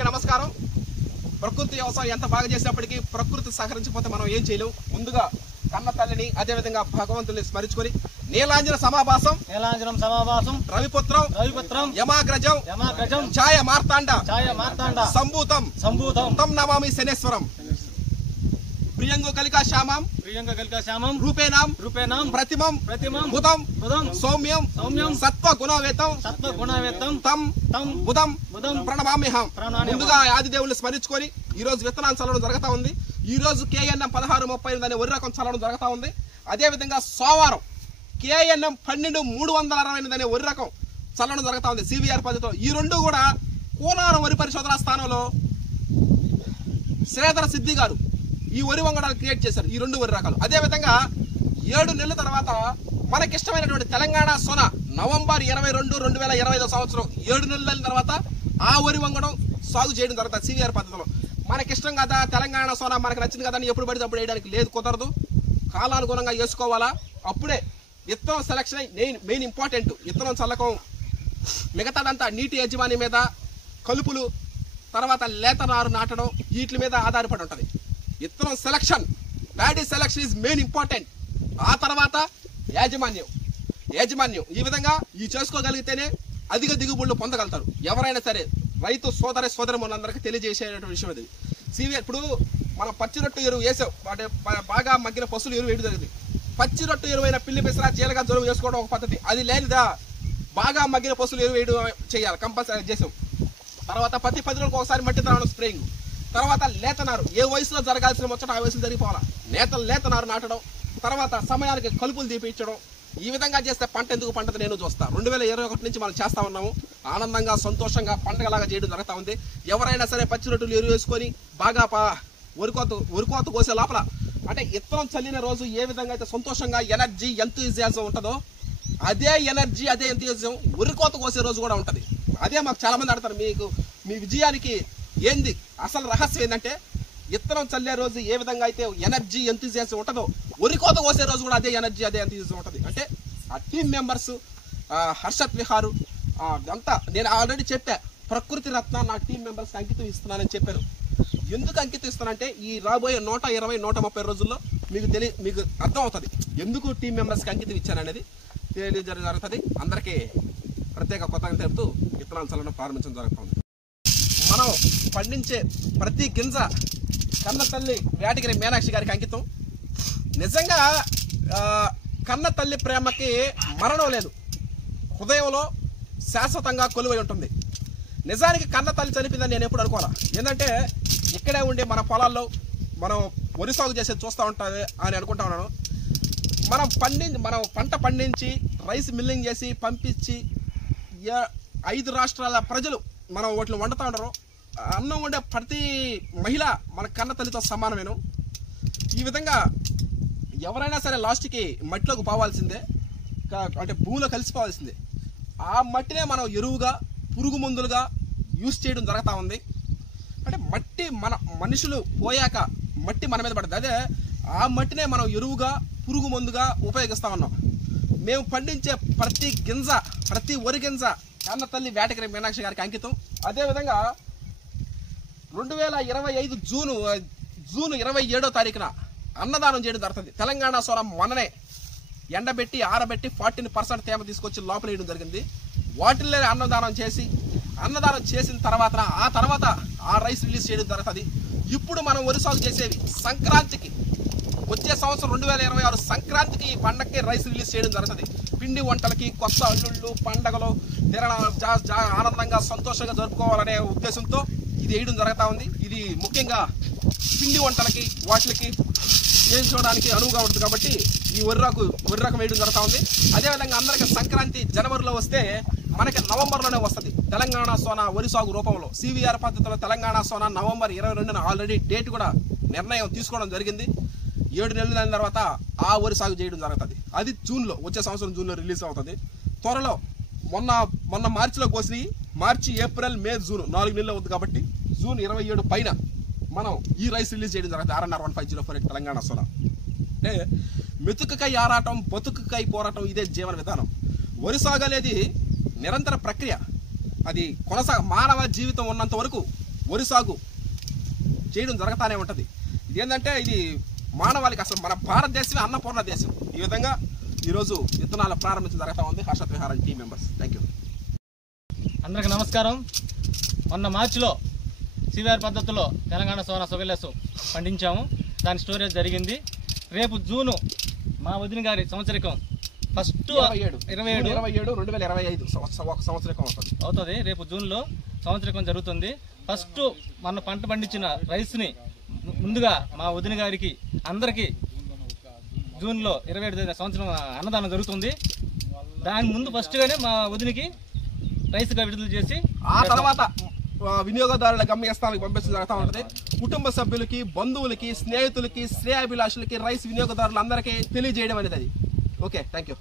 అందరికీ నమస్కారం. ప్రకృతి వ్యవసాయం ఎంత బాగా చేసినప్పటికీ ప్రకృతి సహకరించకపోతే మనం ఏం చేయలేం. ముందుగా కన్న తల్లిని అదేవిధంగా భగవంతుని స్మరించుకొని నీలాంజన సమాభాసం రవిపుత్రం యమాగ్రజం ఛాయ మార్తాండ సంభూతం తం నమామి శనేశ్వరం ప్రియంగ కలికా శ్యామం రూపేణాం ప్రతిమం బుధం సౌమ్యం సత్వ గుణవేతం తం బుధం ప్రణమామ్యహం. ముందుగా ఆదిదేవుల్ని స్మరించుకొని ఈ రోజు విత్తనాలు చల్లడం జరుగుతా ఉంది. ఈ రోజు KNM 1638 అనే వరి రకం చల్లడం జరుగుతా ఉంది. అదే విధంగా సోమవారం KNM 12368 అనే వరి రకం చల్లడం జరుగుతా ఉంది CVR పద్ధతిలో. ఈ రెండు కూడా కోలారం వరి పరిశోధన స్థానంలో శ్రీధర సిద్ధి గారు ఈ వరి వంగడాలు క్రియేట్ చేశారు. ఈ రెండు వరి రకాలు అదే విధంగా 7 నెలల తర్వాత మనకిష్టమైనటువంటి తెలంగాణ సోనా నవంబర్ 22, 2025 సంవత్సరం 7 నెలల తర్వాత ఆ వరి వంగడం సాగు చేయడం జరుగుతుంది CVR పద్ధతిలో. మనకిష్టం కదా తెలంగాణ సోనా మనకు నచ్చింది కదా అని ఎప్పుడు పడితే అప్పుడు వేయడానికి లేదు, కుదరదు. కాలానుగుణంగా వేసుకోవాలా. అప్పుడే విత్తనం సెలక్షన్ మెయిన్ ఇంపార్టెంట్. విత్తనం చల్లకం మిగతాదంతా నీటి యజమాని మీద, కలుపులు, తర్వాత లేత నారు నాటడం వీటి మీద ఆధారపడి ఉంటుంది. విత్తనం selection, paddy selection is main important. ఆ తర్వాత యాజమాన్యం ఈ విధంగా ఈ చేసుకోగలిగితేనే అధిక దిగుబడులు పొందగలుగుతారు ఎవరైనా సరే. రైతు సోదరములందరికీ తెలియజేసేటువంటి విషయం అది. ఇప్పుడు మనం పచ్చిరొట్టు ఎరువు వేసాం, అంటే బాగా మగ్గిన పశువులు ఎరువు వేయడం జరిగింది. పచ్చిరొట్టు ఎరువైన పిల్లి పెసరా జీలగా జరువు వేసుకోవడం ఒక పద్ధతి. అది లేనిదా బాగా మగ్గిన పశువులు ఎరువు వేయడం చేయాలి, కంపల్సరీ చేసాం. తర్వాత ప్రతి 10 రోజులకు ఒకసారి మట్టి ద్రావణం స్ప్రేయింగ్. తర్వాత లేతనారు ఏ వయసులో జరగాల్సిన ముచ్చట ఆ వయసులో జరిగిపోవాలి. లేతనారు నాటడం, తర్వాత సమయానికి కలుపులు తీపించడం. ఈ విధంగా చేస్తే పంట ఎందుకు పంటది నేను చూస్తా. 2021 నుంచి మనం చేస్తా ఉన్నాము. ఆనందంగా సంతోషంగా పండగలాగా చేయడం జరుగుతూ ఉంది. ఎవరైనా సరే పచ్చి రొట్టెలు ఎరువు వేసుకొని బాగా వరికోత కోసే లోపల అంటే ఇత్తనం చల్లిన రోజు ఏ విధంగా అయితే సంతోషంగా ఎనర్జీ ఎంతూజియాజం ఉంటుందో అదే ఎనర్జీ అదే ఎంతూజియాజం వరికోత కోసే రోజు కూడా ఉంటుంది. అదే మాకు చాలా మంది అడతారు, మీ విజయానికి ఏంది అసలు రహస్యం ఏంటంటే విత్తనం చల్లే రోజు ఏ విధంగా అయితే ఎనర్జీ ఎంతూజియాజం ఉంటుందో వరికోత కోసే రోజు కూడా అదే ఎనర్జీ అదే ఎంతూజియాజం ఉంటుంది. అంటే ఆ టీమ్ మెంబర్స్ హర్షత్ విహారు అంతా నేను ఆల్రెడీ చెప్పా. ప్రకృతి రత్న నా టీం మెంబర్స్కి అంకితం ఇస్తున్నానని చెప్పారు. ఎందుకు అంకితం ఇస్తానంటే ఈ రాబోయే 120, 130 రోజుల్లో మీకు అర్థం అవుతుంది ఎందుకు టీం మెంబర్స్కి అంకితం ఇచ్చాననేది జరుగుతుంది. అందరికీ ప్రత్యేక కొత్తగా తెలుపుతూ విత్తనాలు చల్లడం ప్రారంభించడం జరుగుతుంది. మనం పండించే ప్రతి గింజ కన్న తల్లి వేటగిరి మీనాక్షి గారికి అంకితం. నిజంగా కన్న తల్లి ప్రేమకి మరణం లేదు, హృదయంలో శాశ్వతంగా కొలువై ఉంటుంది. నిజానికి కన్న తల్లి చనిపోయిందని నేను ఎప్పుడు అనుకోవాలా. ఏంటంటే ఇక్కడే ఉండి మన పొలాల్లో మనం వరి సాగు చేసేది చూస్తూ ఉంటుంది అని అనుకుంటా ఉన్నాను. మనం పంట పండించి రైస్ మిల్లింగ్ చేసి పంపించి 5 రాష్ట్రాల ప్రజలు మనం వాటిని వండుతూ ఉంటారు. అన్నం వండే ప్రతి మహిళ మన కన్న తల్లితో సమానమేను. ఈ విధంగా ఎవరైనా సరే లాస్ట్కి మట్టిలోకి పోవాల్సిందే, అంటే భూమిలో కలిసిపోవాల్సిందే. ఆ మట్టినే మనం ఎరువుగా పురుగు మందులుగా యూజ్ చేయడం జరుగుతూ ఉంది. అంటే మట్టి మనుషులు పోయాక మట్టి మన మీద పడుతుంది. అదే ఆ మట్టినే మనం ఎరువుగా పురుగు మందుగా ఉపయోగిస్తూ ఉన్నాం. మేము పండించే ప్రతి గింజ, ప్రతి వరి గింజ కన్న తల్లి వేటగిరి మీనాక్షి గారికి అంకితం. అదేవిధంగా 2025 జూన్ 27వ తారీఖున అన్నదానం చేయడం జరుగుతుంది. తెలంగాణ సోనా మొన్ననే ఎండబెట్టి ఆరబెట్టి 14% తేమ తీసుకొచ్చి లోపల వేయడం జరిగింది. వాటిల్లో అన్నదానం చేసిన తర్వాత ఆ రైస్ రిలీజ్ చేయడం జరుగుతుంది. ఇప్పుడు మనం వరి సాగు చేసేవి సంక్రాంతికి, వచ్చే సంవత్సరం 2026 సంక్రాంతికి ఈ పండగకి రైస్ రిలీజ్ చేయడం జరుగుతుంది. పిండి వంటలకి, కొత్త అల్లుళ్ళు, పండగలు ఆనందంగా సంతోషంగా జరుపుకోవాలనే ఉద్దేశంతో ఇది వేయడం జరుగుతూ ఉంది. ఇది ముఖ్యంగా పిండి వంటలకి వాటికి వేయించుకోవడానికి అనువుగా ఉంటుంది కాబట్టి ఈ వరి రకం వేయడం జరుగుతూ ఉంది. అదేవిధంగా అందరికీ సంక్రాంతి జనవరిలో వస్తే మనకి నవంబర్లోనే వస్తుంది తెలంగాణ సోనా వరి సాగు రూపంలో. CVR పద్ధతిలో తెలంగాణ సోనా నవంబర్ 22న ఆల్రెడీ డేట్ కూడా నిర్ణయం తీసుకోవడం జరిగింది. 7 నెలల తర్వాత ఆ వరి సాగు చేయడం జరుగుతుంది. అది వచ్చే సంవత్సరం జూన్లో రిలీజ్ అవుతుంది. త్వరలో మొన్న మార్చిలో కోసి మార్చి, ఏప్రిల్, మే, జూన్ 4 నెలలు అవుతుంది కాబట్టి జూన్ 27 పైన మనం ఈ రైస్ రిలీజ్ చేయడం జరుగుతుంది. 6.1504 తెలంగాణ సోనా. అంటే మెతుకుకై ఆరాటం, బతుకుకై పోరాటం, ఇదే జీవన విధానం. వరి సాగు అనేది నిరంతర ప్రక్రియ. అది మానవ జీవితం ఉన్నంత వరకు వరి సాగు చేయడం జరుగుతానే ఉంటుంది. ఇది ఏంటంటే ఇది మానవాళికి అసలు మన భారతదేశమే అన్నపూర్ణ దేశం. ఈ విధంగా ఈరోజు విత్తనాలు ప్రారంభించడం జరుగుతూ ఉంది హర్షత్ విహారం టీం మెంబర్స్. Thank you. అందరికీ నమస్కారం. మొన్న మార్చిలో సివిఆర్ పద్ధతిలో తెలంగాణ సోనా సొగలెస్ పండించాము. దాని స్టోరేజ్ జరిగింది. రేపు జూను మా వదిన గారి సంవత్సరికం ఫస్ట్ 27/27/2025 సంవత్సరికం అవుతుంది. రేపు జూన్లో సంవత్సరికం జరుగుతుంది. ఫస్ట్ మన పంట పండించిన రైస్ని ముందుగా మా వదిన గారికి అందరికీ జూన్లో 27 సంవత్సరం అన్నదానం జరుగుతుంది. దాని ముందు ఫస్ట్గానే మా వదినికి రైస్గా విడుదల చేసి ఆ తర్వాత వినియోగదారుల గమ్యస్థానానికి పంపించడం జరుగుతూ ఉంటుంది. కుటుంబ సభ్యులకి, బంధువులకి, స్నేహితులకి, శ్రేయాభిలాషులకి, రైస్ వినియోగదారులందరికీ తెలియజేయడం అనేది అది. Okay, thank you.